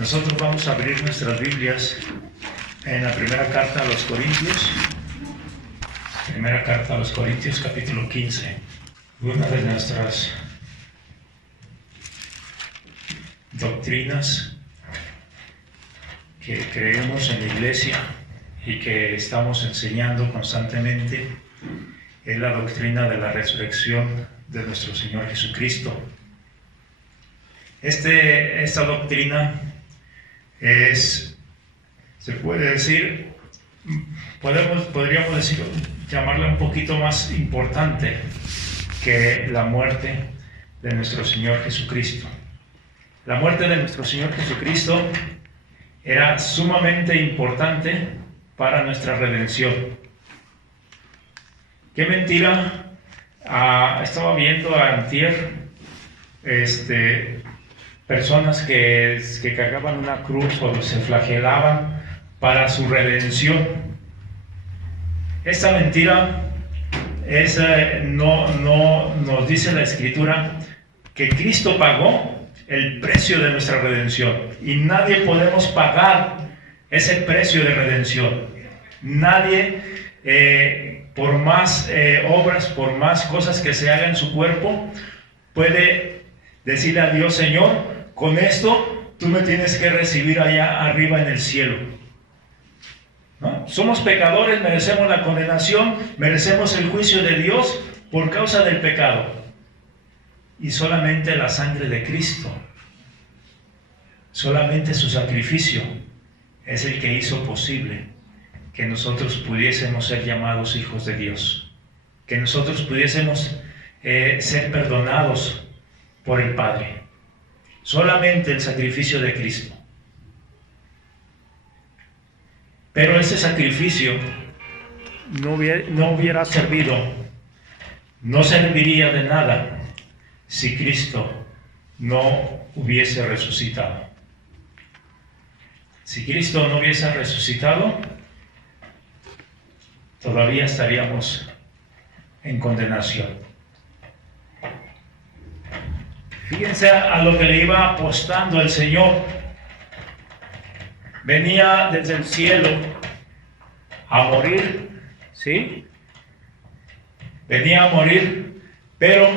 Nosotros vamos a abrir nuestras Biblias en la primera carta a los Corintios. Primera carta a los Corintios, capítulo 15. Una de nuestras doctrinas que creemos en la iglesia y que estamos enseñando constantemente es la doctrina de la resurrección de nuestro Señor Jesucristo. Esta doctrina se puede decir, podríamos decir, llamarla un poquito más importante que la muerte de nuestro Señor Jesucristo. La muerte de nuestro Señor Jesucristo era sumamente importante para nuestra redención. Qué mentira. Estaba viendo antier personas que cargaban una cruz o se flagelaban para su redención. Esta mentira no nos dice la Escritura que Cristo pagó el precio de nuestra redención y nadie podemos pagar ese precio de redención. Nadie, por más obras, por más cosas que se hagan en su cuerpo, puede decirle a Dios: Señor, con esto tú me tienes que recibir allá arriba en el cielo. ¿No? Somos pecadores, merecemos la condenación, merecemos el juicio de Dios por causa del pecado. Y solamente la sangre de Cristo, solamente su sacrificio es el que hizo posible que nosotros pudiésemos ser llamados hijos de Dios, que nosotros pudiésemos ser perdonados por el Padre. Solamente el sacrificio de Cristo. Pero ese sacrificio no hubiera servido, no serviría de nada si Cristo no hubiese resucitado. Si Cristo no hubiese resucitado, todavía estaríamos en condenación. Fíjense a lo que le iba apostando el Señor. Venía desde el cielo a morir, ¿sí? Venía a morir, pero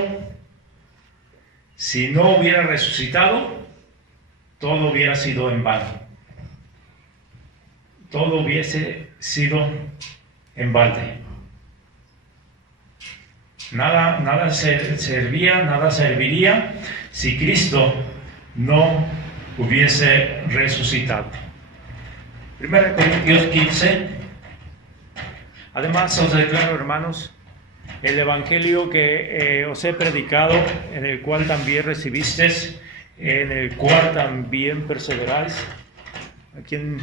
si no hubiera resucitado, todo hubiera sido en vano. Todo hubiese sido en balde. Nada servía, nada serviría si Cristo no hubiese resucitado. 1 Corintios 15. Además os declaro, hermanos, el evangelio que os he predicado, en el cual también recibisteis, en el cual también perseveráis. ¿A quién?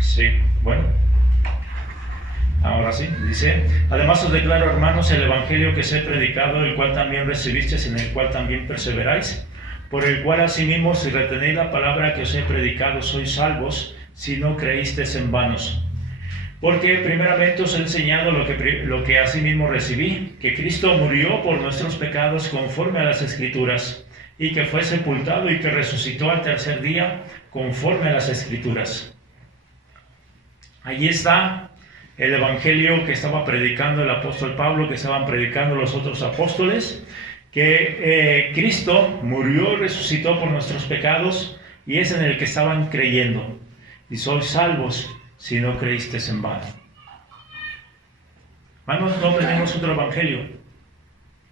Sí, bueno, ahora sí, dice: además os declaro, hermanos, el evangelio que os he predicado, el cual también recibisteis, en el cual también perseveráis, por el cual asimismo, si retenéis la palabra que os he predicado, sois salvos, si no creísteis en vanos. Porque primeramente os he enseñado lo que asimismo recibí, que Cristo murió por nuestros pecados conforme a las Escrituras, y que fue sepultado y que resucitó al tercer día conforme a las Escrituras. Allí está el evangelio que estaba predicando el apóstol Pablo, que estaban predicando los otros apóstoles, que Cristo murió y resucitó por nuestros pecados, y es en el que estaban creyendo. Y sois salvos si no creísteis en vano. Hermanos, no tenemos otro evangelio.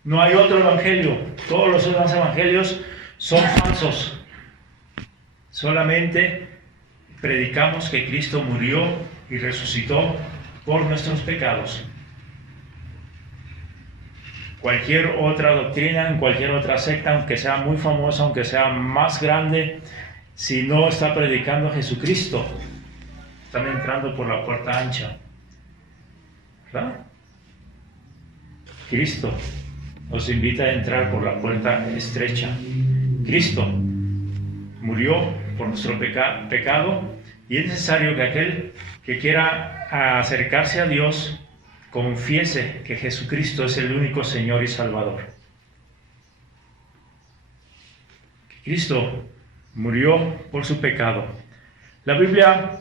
No hay otro evangelio. Todos los demás evangelios son falsos. Solamente predicamos que Cristo murió y resucitó por nuestros pecados. Cualquier otra doctrina, en cualquier otra secta, aunque sea muy famosa, aunque sea más grande, si no está predicando a Jesucristo, están entrando por la puerta ancha, ¿verdad? Cristo nos invita a entrar por la puerta estrecha. Cristo murió por nuestro pecado, y es necesario que aquel que quiera acercarse a Dios confiese que Jesucristo es el único Señor y Salvador. Cristo murió por su pecado. La Biblia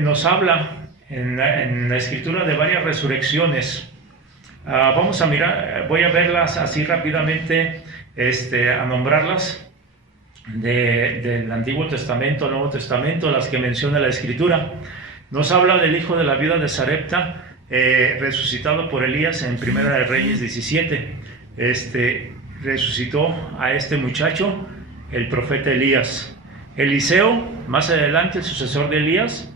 nos habla en la Escritura de varias resurrecciones. Vamos a mirar, voy a verlas así rápidamente, a nombrarlas del Antiguo Testamento al Nuevo Testamento, las que menciona la Escritura. Nos habla del hijo de la viuda de Sarepta, resucitado por Elías en Primera de Reyes 17. Resucitó a este muchacho el profeta Elías. Eliseo, más adelante el sucesor de Elías,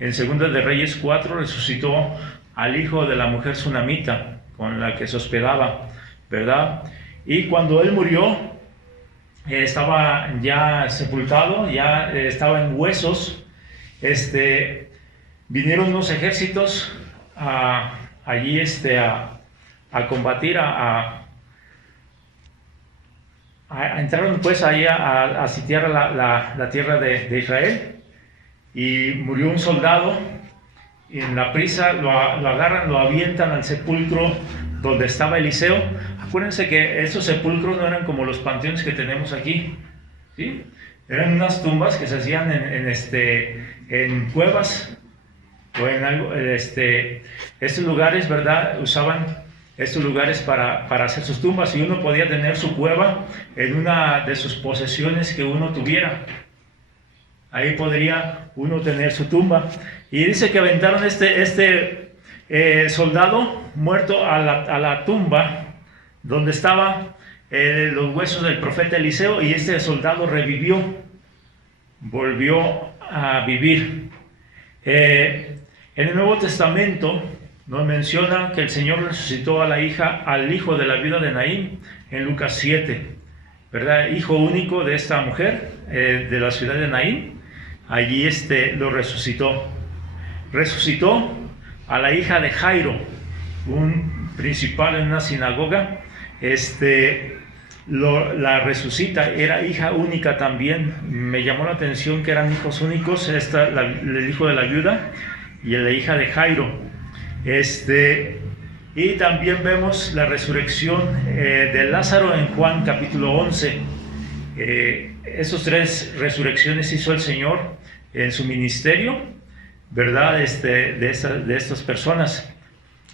en Segunda de Reyes 4, resucitó al hijo de la mujer sunamita con la que se hospedaba, ¿verdad? Y cuando él murió, estaba ya sepultado, ya estaba en huesos. Vinieron unos ejércitos allí a combatir, entraron pues ahí a sitiar la tierra de Israel, y murió un soldado, y en la prisa lo agarran, lo avientan al sepulcro donde estaba Eliseo. Acuérdense que esos sepulcros no eran como los panteones que tenemos aquí, ¿sí? Eran unas tumbas que se hacían en cuevas o en algo, estos lugares, ¿verdad? Usaban estos lugares para hacer sus tumbas, y uno podía tener su cueva en una de sus posesiones que uno tuviera. Ahí podría uno tener su tumba. Y dice que aventaron soldado muerto a la tumba donde estaban los huesos del profeta Eliseo, y este soldado revivió, volvió a vivir. En el Nuevo Testamento nos menciona que el Señor resucitó al hijo de la viuda de Naín en Lucas 7, ¿verdad? Hijo único de esta mujer de la ciudad de Naín. Allí lo resucitó. Resucitó a la hija de Jairo, un principal en una sinagoga. La resucita, era hija única también. Me llamó la atención que eran hijos únicos, el hijo de la viuda y la hija de Jairo. Y también vemos la resurrección de Lázaro en Juan capítulo 11. Esas tres resurrecciones hizo el Señor en su ministerio, ¿verdad? De estas personas.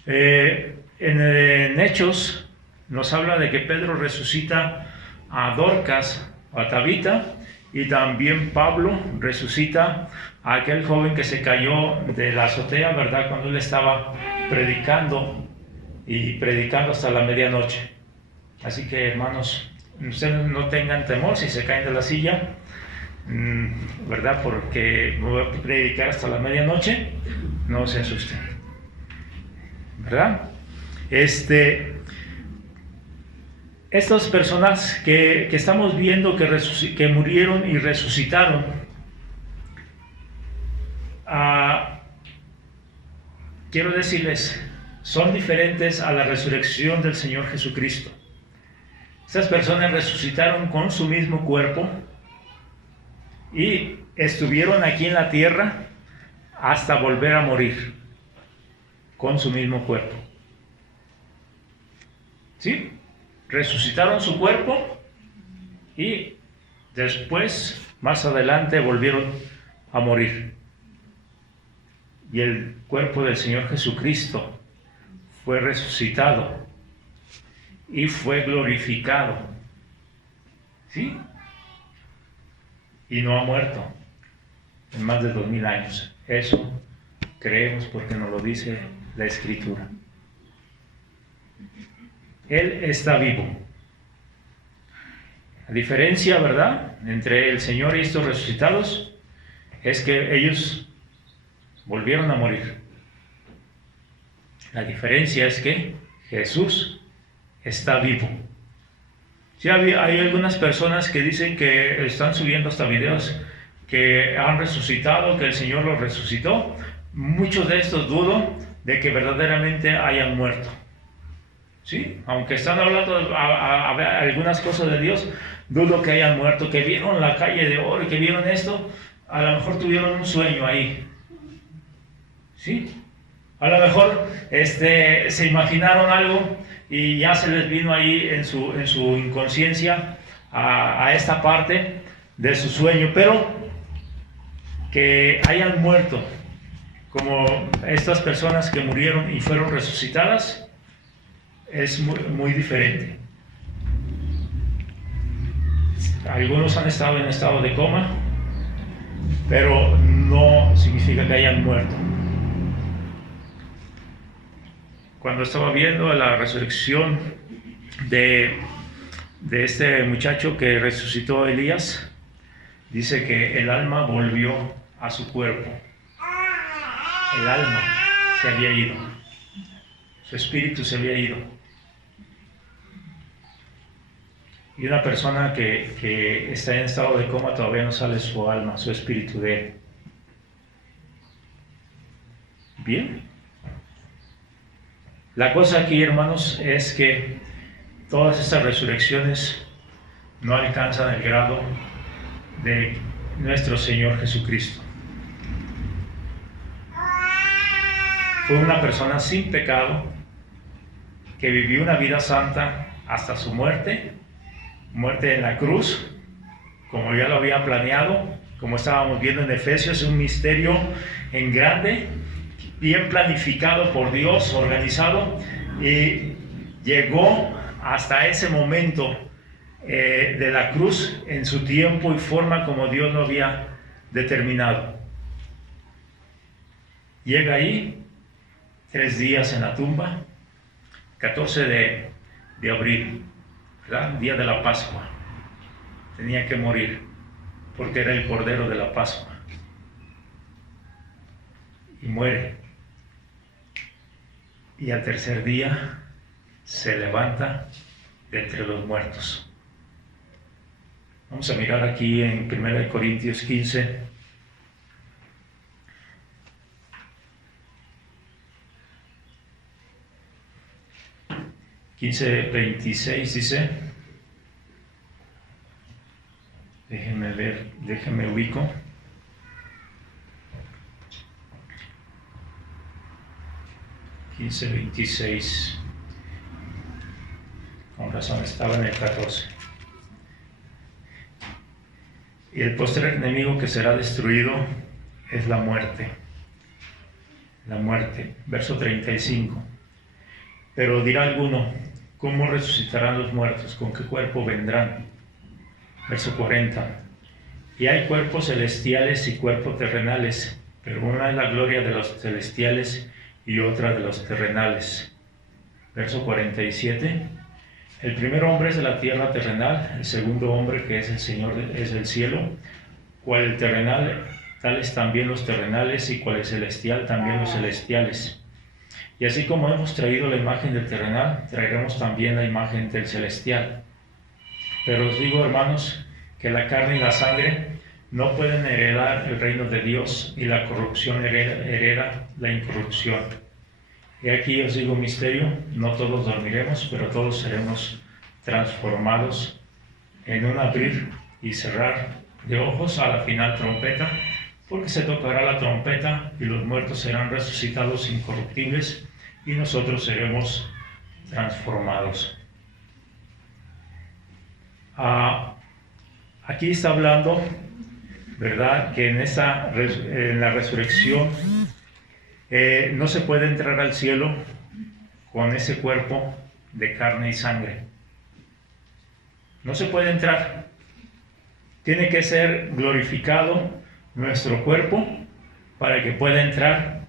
En Hechos nos habla de que Pedro resucita a Dorcas, a Tabita, y también Pablo resucita a aquel joven que se cayó de la azotea, ¿verdad? Cuando él estaba predicando hasta la medianoche. Así que, hermanos, ustedes no tengan temor si se caen de la silla, ¿verdad? Porque me voy a predicar hasta la medianoche. No se asusten, ¿verdad? Estas personas que estamos viendo que murieron y resucitaron, quiero decirles, son diferentes a la resurrección del Señor Jesucristo. Estas personas resucitaron con su mismo cuerpo y estuvieron aquí en la tierra hasta volver a morir con su mismo cuerpo. ¿Sí? Resucitaron su cuerpo y después, más adelante, volvieron a morir. Y el cuerpo del Señor Jesucristo fue resucitado y fue glorificado, ¿sí? Y no ha muerto en más de 2000 años. Eso creemos porque nos lo dice la Escritura. Él está vivo. La diferencia, ¿verdad?, entre el Señor y estos resucitados es que ellos volvieron a morir. La diferencia es que Jesús está vivo. Sí, hay algunas personas que dicen que están subiendo hasta videos que han resucitado, que el Señor los resucitó. Muchos de estos dudo de que verdaderamente hayan muerto. ¿Sí? Aunque están hablando algunas cosas de Dios, dudo que hayan muerto, que vieron la calle de oro y que vieron esto, a lo mejor tuvieron un sueño ahí, ¿sí? A lo mejor se imaginaron algo y ya se les vino ahí en su inconsciencia a esta parte de su sueño, pero que hayan muerto como estas personas que murieron y fueron resucitadas es muy, muy diferente. Algunos han estado en estado de coma, pero no significa que hayan muerto. Cuando estaba viendo la resurrección de este muchacho que resucitó Elías, dice que el alma volvió a su cuerpo. El alma se había ido, su espíritu se había ido. Y una persona que está en estado de coma todavía no sale su alma, su espíritu de él. Bien. La cosa aquí, hermanos, es que todas estas resurrecciones no alcanzan el grado de nuestro Señor Jesucristo. Fue una persona sin pecado que vivió una vida santa hasta su muerte en la cruz, como ya lo había planeado, como estábamos viendo en Efesios, un misterio en grande, bien planificado por Dios, organizado, y llegó hasta ese momento de la cruz en su tiempo y forma como Dios lo había determinado. Llega ahí, 3 días en la tumba, 14 de abril, ¿verdad? Día de la Pascua. Tenía que morir porque era el Cordero de la Pascua. Y muere. Y al tercer día se levanta de entre los muertos. Vamos a mirar aquí en 1 Corintios 15. (15:26) dice, déjenme ver, déjenme ubico. (15:26), con razón estaba en el 14. Y el postrer enemigo que será destruido es la muerte. La muerte. Verso 35. Pero dirá alguno, ¿cómo resucitarán los muertos? ¿Con qué cuerpo vendrán? Verso 40. Y hay cuerpos celestiales y cuerpos terrenales, pero una es la gloria de los celestiales y otra de los terrenales. Verso 47. El primer hombre es de la tierra terrenal, el segundo hombre, que es el Señor, es del cielo. Cual el terrenal, tales también los terrenales, y cual el celestial, también los celestiales. Y así como hemos traído la imagen del terrenal, traeremos también la imagen del celestial. Pero os digo, hermanos, que la carne y la sangre no pueden heredar el reino de Dios, y la corrupción hereda la incorrupción. Y aquí os digo un misterio: no todos dormiremos, pero todos seremos transformados en un abrir y cerrar de ojos a la final trompeta, porque se tocará la trompeta y los muertos serán resucitados incorruptibles y nosotros seremos transformados. Aquí está hablando, ¿verdad?, que en la resurrección no se puede entrar al cielo con ese cuerpo de carne y sangre. No se puede entrar. Tiene que ser glorificado nuestro cuerpo para que pueda entrar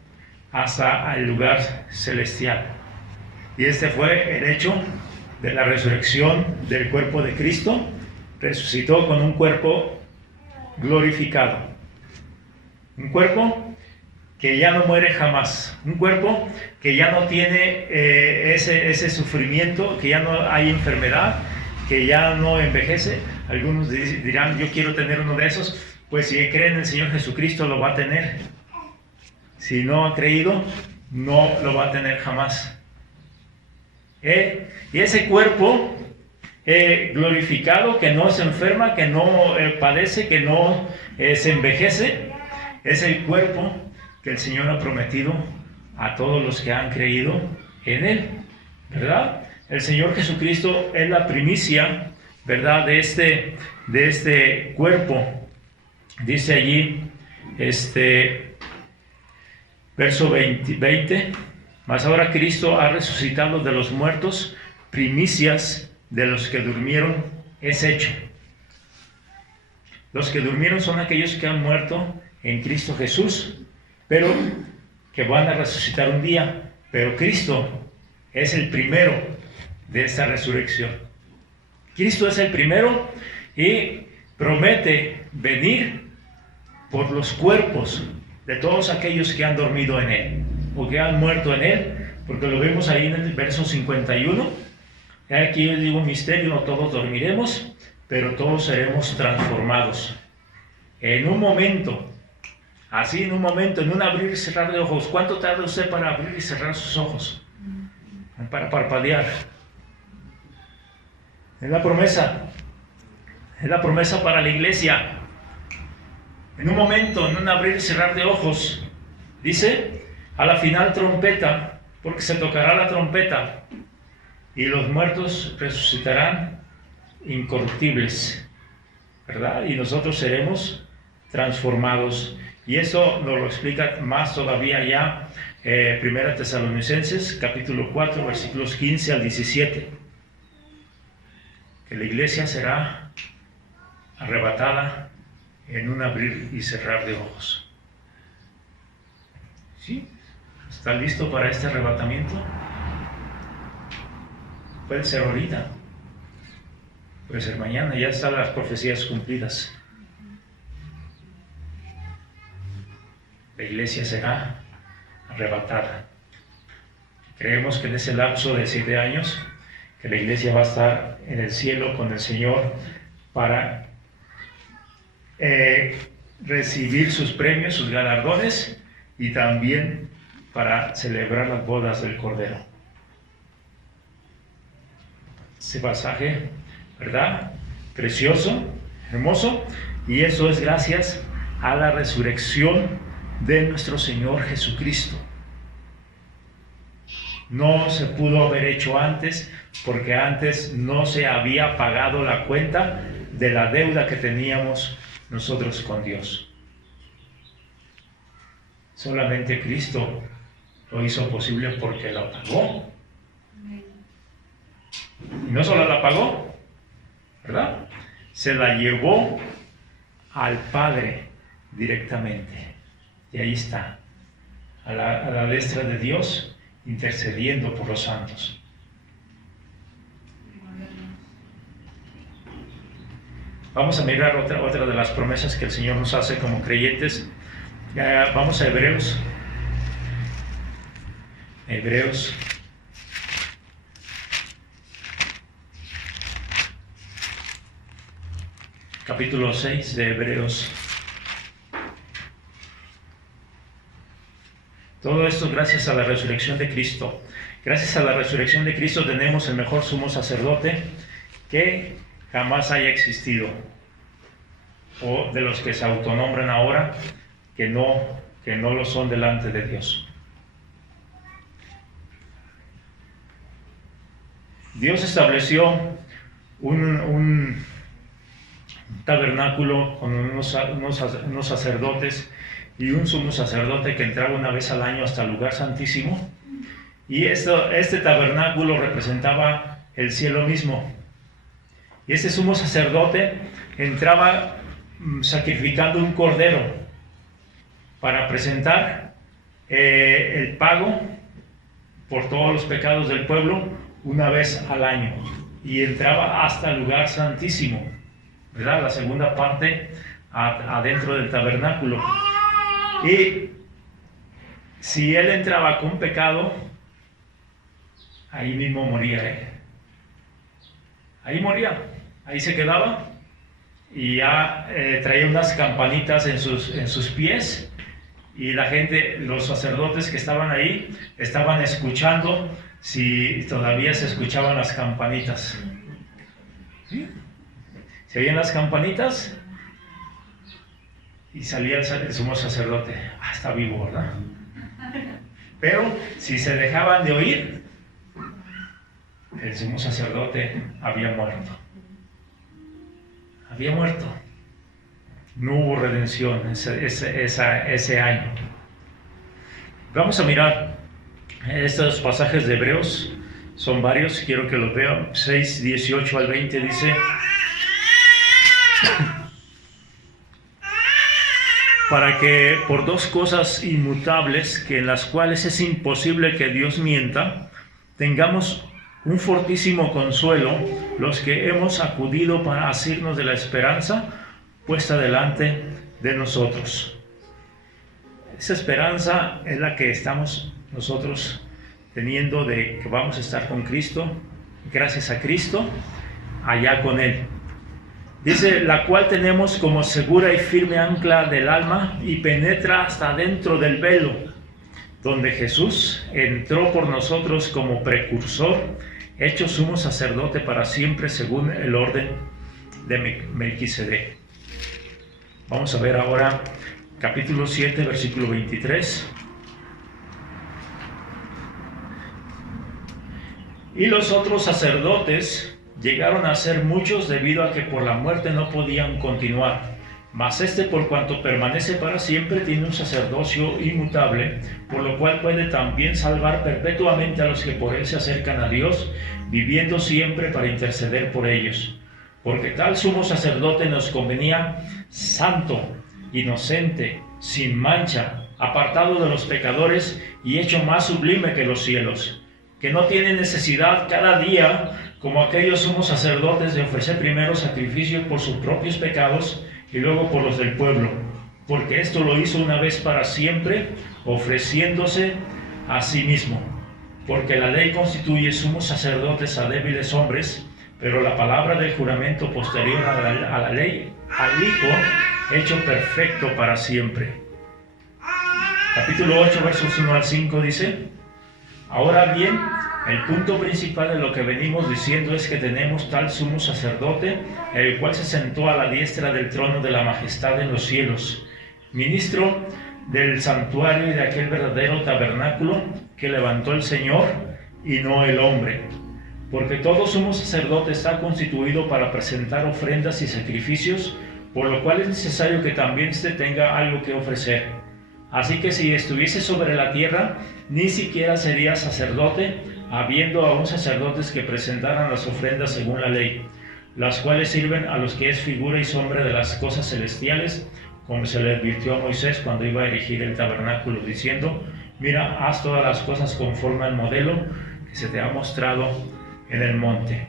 hasta el lugar celestial. Y este fue el hecho de la resurrección del cuerpo de Cristo. Resucitó con un cuerpo glorificado, un cuerpo que ya no muere jamás, un cuerpo que ya no tiene ese sufrimiento, que ya no hay enfermedad, que ya no envejece. Algunos dirán, yo quiero tener uno de esos. Pues si cree en el Señor Jesucristo lo va a tener. Si no ha creído, no lo va a tener jamás. Y ese cuerpo glorificado, que no se enferma, que no padece, que no se envejece. Es el cuerpo que el Señor ha prometido a todos los que han creído en Él, ¿verdad? El Señor Jesucristo es la primicia, ¿verdad? De este cuerpo. Dice allí, verso 20, mas ahora Cristo ha resucitado de los muertos, primicias de los que durmieron es hecho. Los que durmieron son aquellos que han muerto en Cristo Jesús, pero que van a resucitar un día. Pero Cristo es el primero de esta resurrección. Cristo es el primero y promete venir por los cuerpos de todos aquellos que han dormido en Él, o que han muerto en Él, porque lo vemos ahí en el verso 51. Aquí yo digo un misterio: no todos dormiremos, pero todos seremos transformados. En un momento, así en un momento, en un abrir y cerrar de ojos. ¿Cuánto tarda usted para abrir y cerrar sus ojos? Para parpadear. Es la promesa para la iglesia. En un momento, en un abrir y cerrar de ojos, dice, a la final trompeta, porque se tocará la trompeta, y los muertos resucitarán incorruptibles, ¿verdad? Y nosotros seremos transformados. Y eso nos lo explica más todavía ya Primera Tesalonicenses, capítulo 4, versículos 15 al 17. Que la iglesia será arrebatada en un abrir y cerrar de ojos. ¿Sí? ¿Está listo para este arrebatamiento? Puede ser ahorita, puede ser mañana, ya están las profecías cumplidas. La iglesia será arrebatada. Creemos que en ese lapso de 7 años, que la iglesia va a estar en el cielo con el Señor para recibir sus premios, sus galardones, y también para celebrar las bodas del Cordero. Ese pasaje, ¿verdad? Precioso, hermoso, y eso es gracias a la resurrección de nuestro Señor Jesucristo. No se pudo haber hecho antes, porque antes no se había pagado la cuenta de la deuda que teníamos nosotros con Dios. Solamente Cristo lo hizo posible porque la pagó. Y no solo la pagó, ¿verdad? Se la llevó al Padre directamente. Y ahí está, a la destra de Dios, intercediendo por los santos. Vamos a mirar otra de las promesas que el Señor nos hace como creyentes. Vamos a Hebreos. Hebreos. Capítulo 6 de Hebreos. Todo esto gracias a la resurrección de Cristo. Gracias a la resurrección de Cristo tenemos el mejor sumo sacerdote que jamás haya existido, o de los que se autonombran ahora que no lo son delante de Dios. Dios estableció un tabernáculo con unos sacerdotes y un sumo sacerdote que entraba una vez al año hasta el lugar santísimo, y este tabernáculo representaba el cielo mismo. Y este sumo sacerdote entraba sacrificando un cordero para presentar el pago por todos los pecados del pueblo una vez al año, y entraba hasta el lugar santísimo, ¿verdad? La segunda parte adentro del tabernáculo. Y si él entraba con pecado, ahí mismo moría. Ahí moría, ahí se quedaba, y ya traía unas campanitas en sus pies, y la gente, los sacerdotes que estaban ahí, estaban escuchando si todavía se escuchaban las campanitas. Se oían las campanitas y salía el sumo sacerdote. Ah, está vivo, ¿verdad? Pero si se dejaban de oír, el sumo sacerdote había muerto. Había muerto. No hubo redención ese año. Vamos a mirar estos pasajes de Hebreos. Son varios, quiero que los vean. 6, 18 al 20 dice: para que por dos cosas inmutables, que en las cuales es imposible que Dios mienta, tengamos un fortísimo consuelo, los que hemos acudido para asirnos de la esperanza puesta delante de nosotros. Esa esperanza es la que estamos nosotros teniendo, de que vamos a estar con Cristo, gracias a Cristo, allá con Él. Dice: la cual tenemos como segura y firme ancla del alma, y penetra hasta dentro del velo, donde Jesús entró por nosotros como precursor, hecho sumo sacerdote para siempre según el orden de Melquisedec. Vamos a ver ahora capítulo 7, versículo 23. Y los otros sacerdotes llegaron a ser muchos, debido a que por la muerte no podían continuar. Mas este, por cuanto permanece para siempre, tiene un sacerdocio inmutable, por lo cual puede también salvar perpetuamente a los que por él se acercan a Dios, viviendo siempre para interceder por ellos. Porque tal sumo sacerdote nos convenía santo, inocente, sin mancha, apartado de los pecadores y hecho más sublime que los cielos, que no tiene necesidad cada día, como aquellos sumos sacerdotes, de ofrecer primero sacrificios por sus propios pecados y luego por los del pueblo, porque esto lo hizo una vez para siempre, ofreciéndose a sí mismo. Porque la ley constituye sumos sacerdotes a débiles hombres, pero la palabra del juramento posterior a la ley, al Hijo, hecho perfecto para siempre. Capítulo 8, versos 1 al 5 dice: ahora bien, el punto principal de lo que venimos diciendo es que tenemos tal sumo sacerdote, el cual se sentó a la diestra del trono de la majestad en los cielos, ministro del santuario y de aquel verdadero tabernáculo que levantó el Señor y no el hombre. Porque todo sumo sacerdote está constituido para presentar ofrendas y sacrificios, por lo cual es necesario que también éste tenga algo que ofrecer. Así que si estuviese sobre la tierra, ni siquiera sería sacerdote, habiendo aún sacerdotes que presentaran las ofrendas según la ley, las cuales sirven a los que es figura y sombra de las cosas celestiales, como se le advirtió a Moisés cuando iba a erigir el tabernáculo, diciendo: mira, haz todas las cosas conforme al modelo que se te ha mostrado en el monte.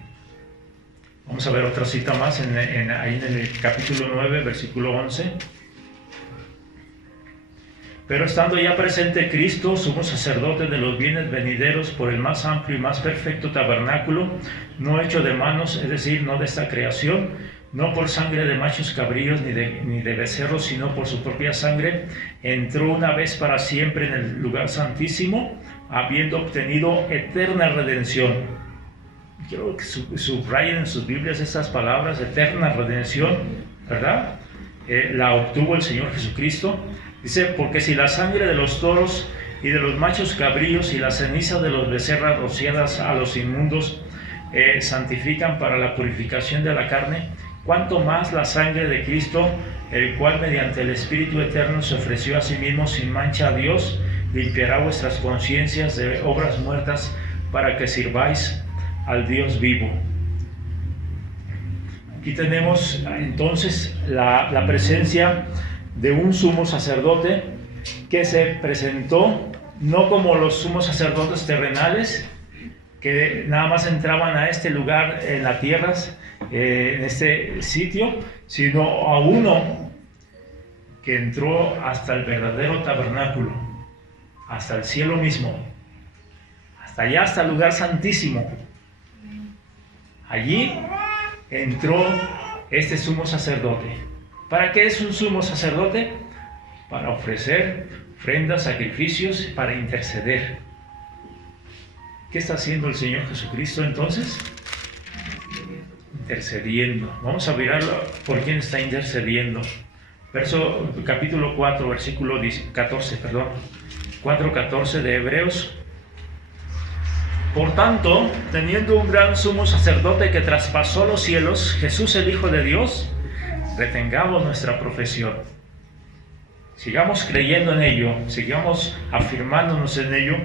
Vamos a ver otra cita más ahí en el capítulo 9, versículo 11. Pero estando ya presente Cristo, sumo sacerdote de los bienes venideros, por el más amplio y más perfecto tabernáculo, no hecho de manos, es decir, no de esta creación, no por sangre de machos cabríos ni de becerros, sino por su propia sangre, entró una vez para siempre en el lugar santísimo, habiendo obtenido eterna redención. Quiero que subrayen en sus Biblias estas palabras: eterna redención, ¿verdad? La obtuvo el Señor Jesucristo. Dice: porque si la sangre de los toros y de los machos cabríos y la ceniza de los becerras rociadas a los inmundos santifican para la purificación de la carne, cuánto más la sangre de Cristo, el cual mediante el Espíritu Eterno se ofreció a sí mismo sin mancha a Dios, limpiará vuestras conciencias de obras muertas para que sirváis al Dios vivo. Aquí tenemos entonces la presencia de un sumo sacerdote que se presentó no como los sumos sacerdotes terrenales, que nada más entraban a este lugar en las tierras, en este sitio, sino a uno que entró hasta el verdadero tabernáculo, hasta el cielo mismo, hasta allá, hasta el lugar santísimo. Allí entró este sumo sacerdote. ¿Para qué es un sumo sacerdote? Para ofrecer ofrendas, sacrificios, para interceder. ¿Qué está haciendo el Señor Jesucristo entonces? Intercediendo. Vamos a mirarlo por quién está intercediendo. Capítulo 4, versículo 14, perdón. 4:14 de Hebreos. Por tanto, teniendo un gran sumo sacerdote que traspasó los cielos, Jesús el Hijo de Dios, retengamos nuestra profesión. Sigamos creyendo en ello, sigamos afirmándonos en ello,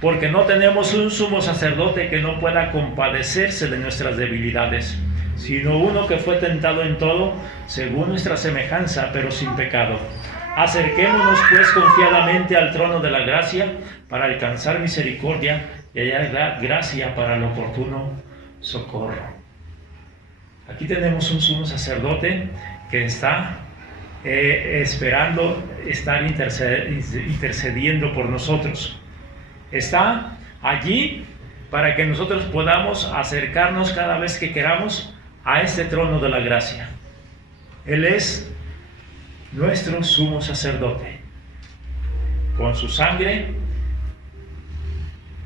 porque no tenemos un sumo sacerdote que no pueda compadecerse de nuestras debilidades, sino uno que fue tentado en todo, según nuestra semejanza, pero sin pecado. Acerquémonos pues confiadamente al trono de la gracia, para alcanzar misericordia y hallar gracia para el oportuno socorro. Aquí tenemos un sumo sacerdote que está esperando estar intercediendo por nosotros. Está allí para que nosotros podamos acercarnos cada vez que queramos a este trono de la gracia. Él es nuestro sumo sacerdote. Con su sangre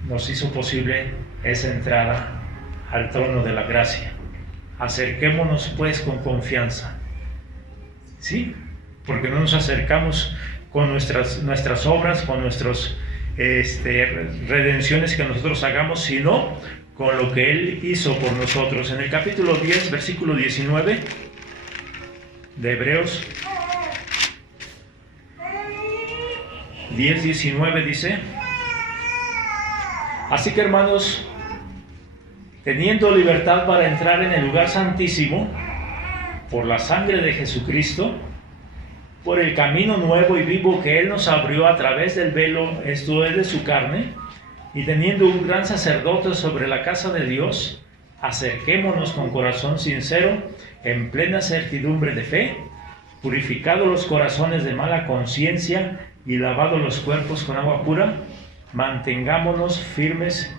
nos hizo posible esa entrada al trono de la gracia. Acerquémonos pues con confianza. ¿Sí? Porque no nos acercamos con nuestras obras, con nuestras redenciones que nosotros hagamos, sino con lo que Él hizo por nosotros. En el capítulo 10, versículo 19 de Hebreos 10:19 dice: así que, hermanos, teniendo libertad para entrar en el lugar santísimo por la sangre de Jesucristo, por el camino nuevo y vivo que Él nos abrió a través del velo, esto es, de su carne, y teniendo un gran sacerdote sobre la casa de Dios, acerquémonos con corazón sincero, en plena certidumbre de fe, purificados los corazones de mala conciencia y lavados los cuerpos con agua pura, mantengamos firmes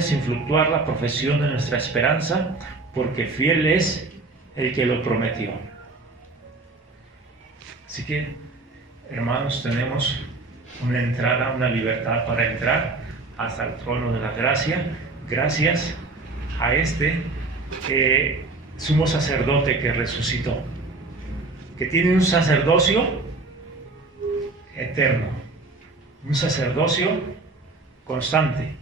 sin fluctuar la profesión de nuestra esperanza, porque fiel es el que lo prometió. Así que, hermanos, tenemos una entrada, una libertad para entrar hasta el trono de la gracia, gracias a este sumo sacerdote que resucitó, que tiene un sacerdocio eterno, un sacerdocio constante,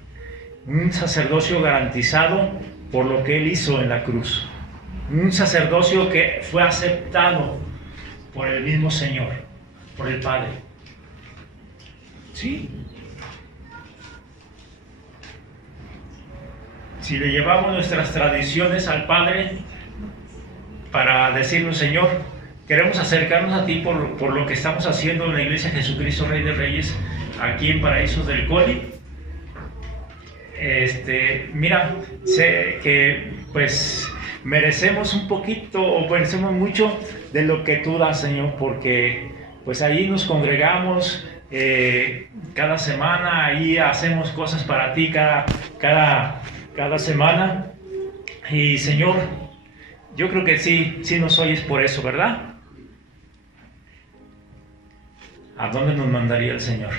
un sacerdocio garantizado por lo que Él hizo en la cruz, un sacerdocio que fue aceptado por el mismo Señor, por el Padre. ¿Sí? Si le llevamos nuestras tradiciones al Padre para decirnos: Señor, queremos acercarnos a ti por lo que estamos haciendo en la Iglesia Jesucristo Rey de Reyes, aquí en Paraísos del Coli. Mira, sé que pues merecemos un poquito o merecemos mucho de lo que tú das, Señor, porque pues ahí nos congregamos cada semana, ahí hacemos cosas para ti cada semana. Y Señor, yo creo que sí nos oyes por eso, ¿verdad? ¿A dónde nos mandaría el Señor?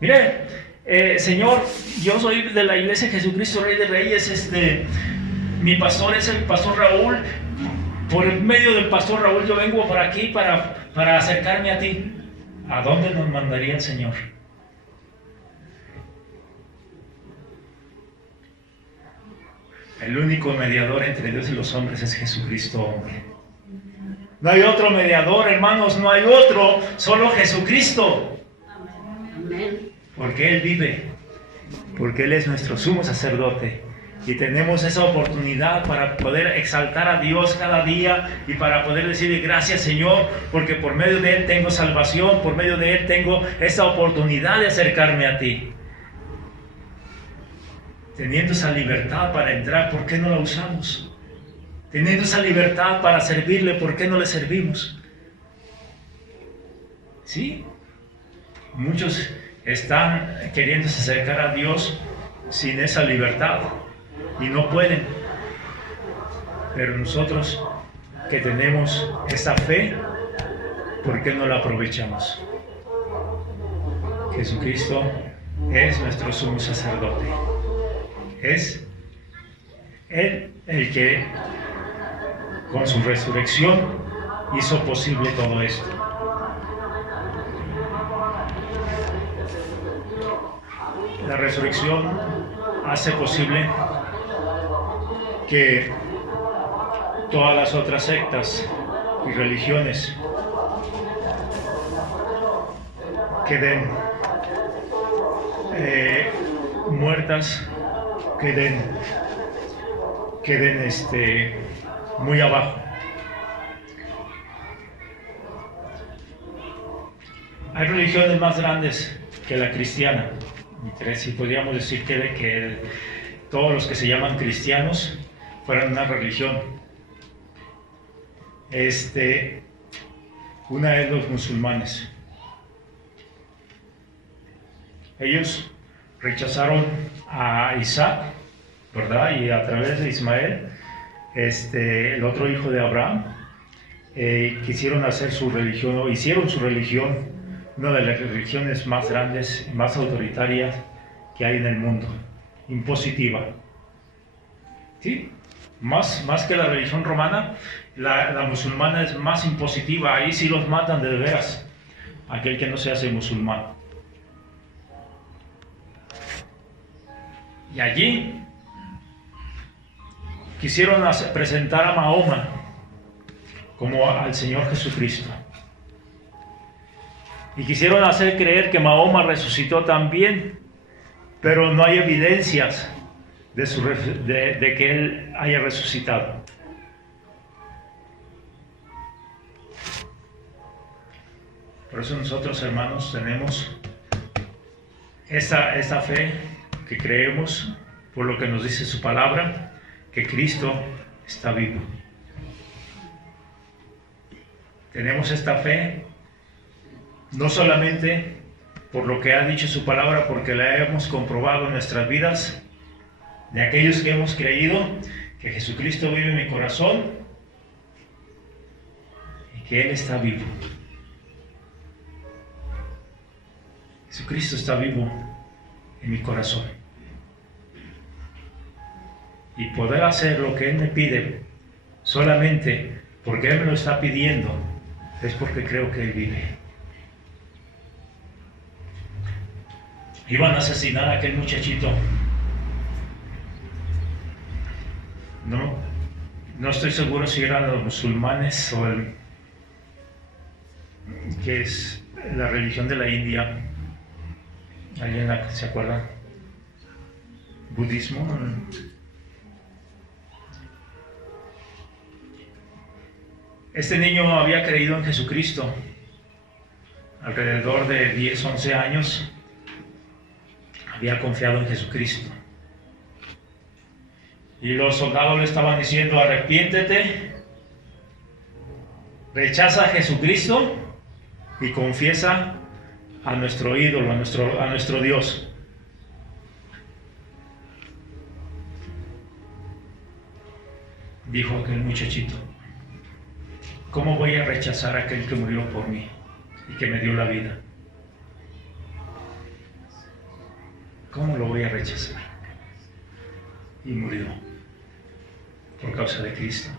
Mire, Señor, yo soy de la Iglesia Jesucristo Rey de Reyes, mi pastor es el pastor Raúl. Por el medio del pastor Raúl yo vengo por aquí para acercarme a ti. ¿A dónde nos mandaría el Señor? El único mediador entre Dios y los hombres es Jesucristo, hombre. No hay otro mediador, hermanos, no hay otro, solo Jesucristo. Amén. Porque Él vive, porque Él es nuestro sumo sacerdote. Y tenemos esa oportunidad para poder exaltar a Dios cada día y para poder decirle: gracias, Señor, porque por medio de Él tengo salvación, por medio de Él tengo esa oportunidad de acercarme a ti. Teniendo esa libertad para entrar, ¿por qué no la usamos? Teniendo esa libertad para servirle, ¿por qué no le servimos? ¿Sí? Muchos están queriéndose acercar a Dios sin esa libertad y no pueden. Pero nosotros que tenemos esa fe, ¿por qué no la aprovechamos? Jesucristo es nuestro sumo sacerdote. Es Él el que con su resurrección hizo posible todo esto. La resurrección hace posible que todas las otras sectas y religiones queden muertas, queden muy abajo. Hay religiones más grandes que la cristiana. Si podríamos decir que todos los que se llaman cristianos fueran una religión. Una es los musulmanes. Ellos rechazaron a Isaac, ¿verdad? Y a través de Ismael, el otro hijo de Abraham, quisieron hacer su religión, o hicieron su religión, una de las religiones más grandes y más autoritarias que hay en el mundo, impositiva. ¿Sí? Más que la religión romana, la musulmana es más impositiva. Ahí sí los matan de veras, aquel que no se hace musulmán. Y allí quisieron presentar a Mahoma como al Señor Jesucristo. Y quisieron hacer creer que Mahoma resucitó también, pero no hay evidencias de que él haya resucitado. Por eso nosotros, hermanos, tenemos esta fe que creemos, por lo que nos dice su palabra, que Cristo está vivo. Tenemos esta fe no solamente por lo que ha dicho su palabra, porque la hemos comprobado en nuestras vidas, de aquellos que hemos creído que Jesucristo vive en mi corazón y que Él está vivo. Jesucristo está vivo en mi corazón. Y poder hacer lo que Él me pide solamente porque Él me lo está pidiendo es porque creo que Él vive. Iban a asesinar a aquel muchachito. No estoy seguro si eran los musulmanes o que es la religión de la India. ¿Alguien se acuerda? ¿Budismo? Este niño había creído en Jesucristo alrededor de 10, 11 años. Había confiado en Jesucristo. Y los soldados le estaban diciendo: arrepiéntete, rechaza a Jesucristo y confiesa a nuestro ídolo, a nuestro Dios. Dijo aquel muchachito: ¿cómo voy a rechazar a aquel que murió por mí y que me dio la vida? ¿Cómo lo voy a rechazar? Y murió por causa de Cristo,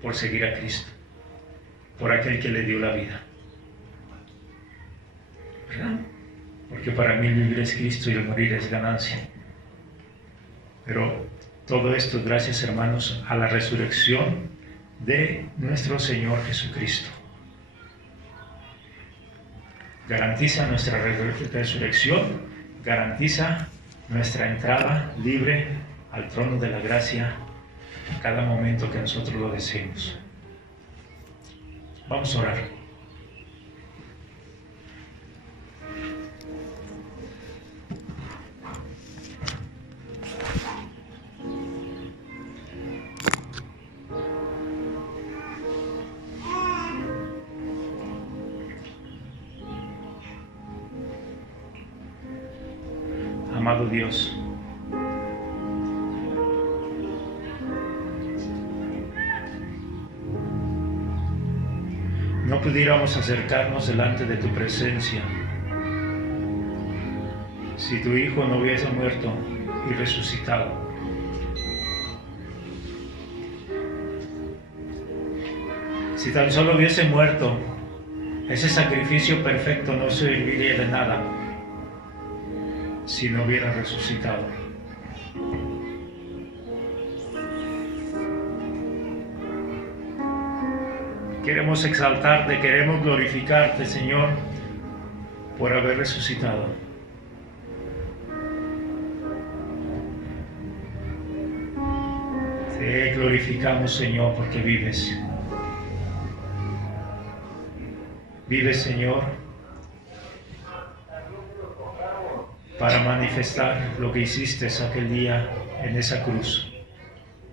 por seguir a Cristo, por aquel que le dio la vida. ¿Verdad? Porque para mí el vivir es Cristo y el morir es ganancia. Pero todo esto es gracias, hermanos, a la resurrección de nuestro Señor Jesucristo. Garantiza nuestra resurrección, garantiza nuestra entrada libre al trono de la gracia en cada momento que nosotros lo deseemos. Vamos a orar. Amado Dios, no pudiéramos acercarnos delante de tu presencia si tu Hijo no hubiese muerto y resucitado. Si tan solo hubiese muerto, ese sacrificio perfecto no serviría de nada si no hubiera resucitado. Queremos exaltarte, queremos glorificarte, Señor, por haber resucitado. Te glorificamos, Señor, porque vives. Vives, Señor, para manifestar lo que hiciste aquel día en esa cruz.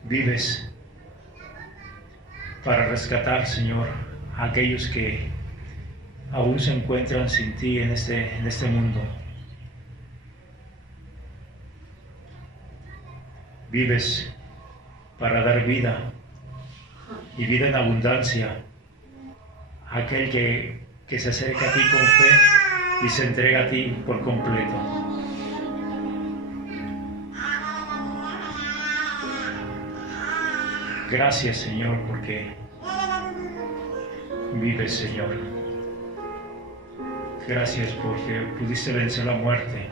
Vives para rescatar, Señor, a aquellos que aún se encuentran sin ti en este mundo. Vives para dar vida y vida en abundancia a aquel que se acerca a ti con fe y se entrega a ti por completo. Gracias, Señor, porque vives, Señor. Gracias porque pudiste vencer la muerte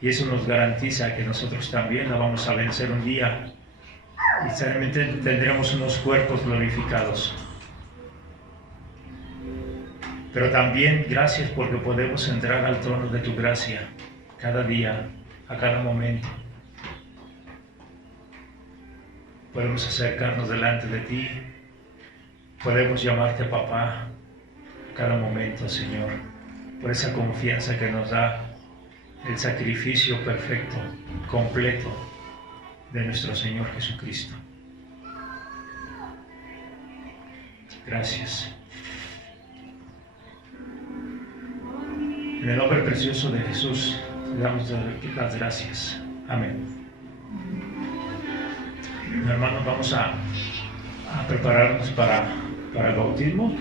y eso nos garantiza que nosotros también la vamos a vencer un día y certamente tendremos unos cuerpos glorificados. Pero también gracias porque podemos entrar al trono de tu gracia cada día, a cada momento. Podemos acercarnos delante de ti, podemos llamarte papá cada momento, Señor, por esa confianza que nos da el sacrificio perfecto, completo de nuestro Señor Jesucristo. Gracias. En el nombre precioso de Jesús, le damos las gracias. Amén. Hermanos, vamos a prepararnos para el bautismo.